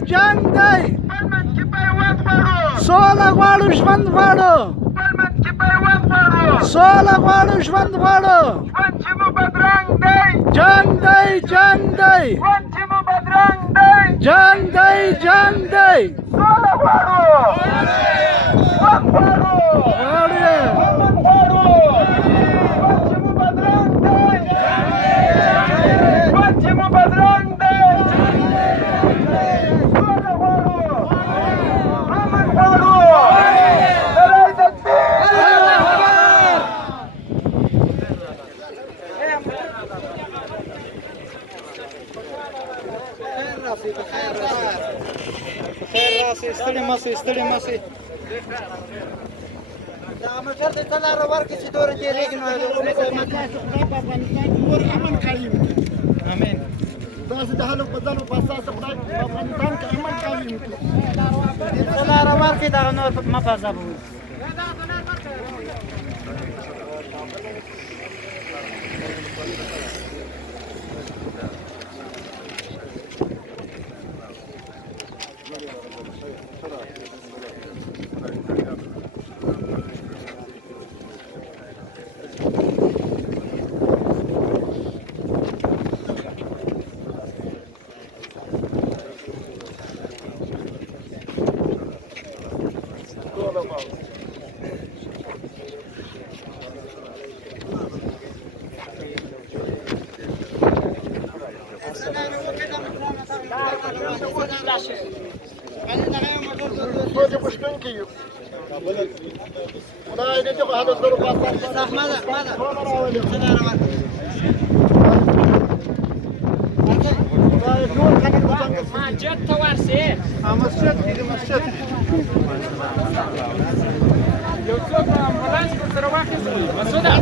جنگ دی سوله غواړو ژوند غواړو سوله غواړو ژوند غواړو جنگ دی جنگ دی جنگ دی جنگ دی سوله غواړو ستړي مسي دا مشر د تلار ورکې چې دور تیریږي نو په افغانستان کې ور امن قائم امين دا چې د حالو په ځانو په اساس خدای په افغانستان کې امن قائم کړي تلار ورکې دا نور مفازه وي سوچ پښتون کې یو خدای دې په هغه سره پاسه احمد مسجد ته ورسې مسجد کې مسجد یو څوک امبولانس پر سره واخیست مسعوده